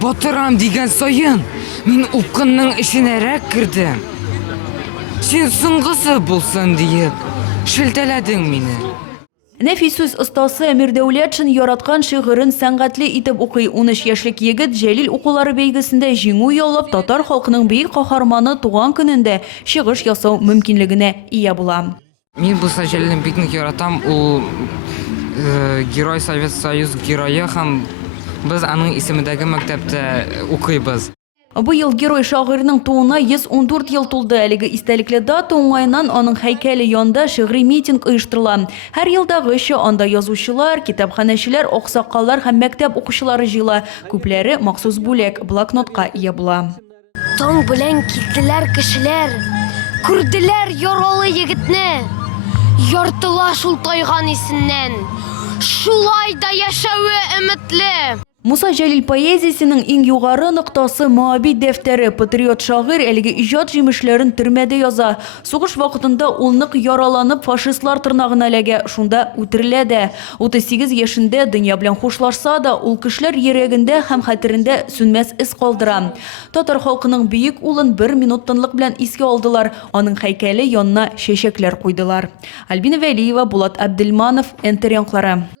Батырам деген сайын, мен укынның ішінерек кірдім. Сен сұңғысы болсын дейіп, шілтеледің мені. Нәфис сүз остасы Әмир Дәүләтшин яраткан шигырын сәнгатьле итеп укый. 13 яшьлек егет Җәлил укулары бәйгесендә җиңү яулап, татар халкының бөек каһарманы туган көнендә чыгыш ясау мөмкинлегенә ия була. Мен булса Җәлилне бик нык яратам, ул Герой Совет Союз геройы һәм biz аның исемендәге мәктәптә укыйбыз. Быел герой шагыйрьнең тууына 114 ел тулды. Әлеге истәлекле дата уңайыннан аның һәйкәле янында шигъри митинг оештырыла. Һәр елдагыча анда язучылар, китапханәчеләр, аксакаллар һәм мәктәп укучылары җыела. Күпләре махсус бүләк блокнотка ия була. Таң белән килделәр кешеләр, күрделәр яралы егетне, яртыла шул тайган исеннән, шулай да яшәве өметле. Муса Җәлил поэзиясенең иң югары ноктасы Моабит дәфтәре. Патриот шагыйрь әлеге иҗат җимешләрен төрмәдә яза. Сугыш вакытында ул нык яраланып фашистлар тырнагына эләгә, шунда үтерелә дә. 38 яшендә дөнья белән хушлашса да, ул кешеләр йөрәгендә һәм хәтерендә сүнмәс эз калдыра. Татар халкының бөек улын 1 минут тынлык белән искә алдылар. Аның һәйкәле янына чәчәкләр куйдылар. Альбина Вәлиева, Булат Абделманов, НТР.